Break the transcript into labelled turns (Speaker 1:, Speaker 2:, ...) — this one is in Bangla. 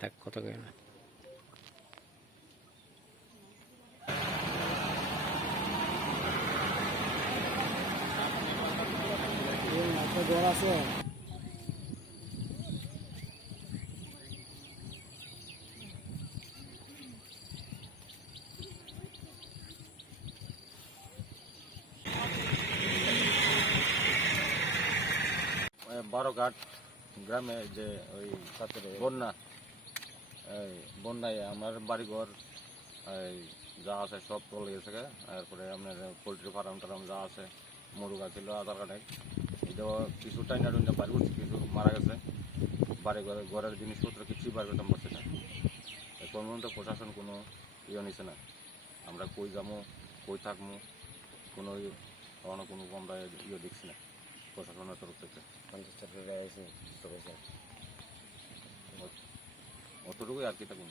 Speaker 1: দেখ কত
Speaker 2: একটা জ্বর আছে
Speaker 3: গ্রামে যে ওই বন্যা বন্যায় আমার বাড়িঘর যা আছে সব চলে গেছে। তারপরে আপনার পোলট্রি ফার্ম টার্ম যা আছে মুরগা ছিল, আধার কার্ডে এটা কিছু টাইনা টুইনা বাড়ি করছে, কিছু মারা গেছে। বাড়ি ঘরে, ঘরের জিনিসপত্র কিছুই বার করতাম পারছে না। এখন পর্যন্ত প্রশাসন কোনো ইয়ে নিছে না। আমরা কই যাব কই থাকব কোনো ইয়ে- কোনো আমরা ইয়ে দেখছি না প্রশাসনের তরফ থেকে।
Speaker 1: পঞ্চাশ টাকা
Speaker 3: 부르고 약기다 보니.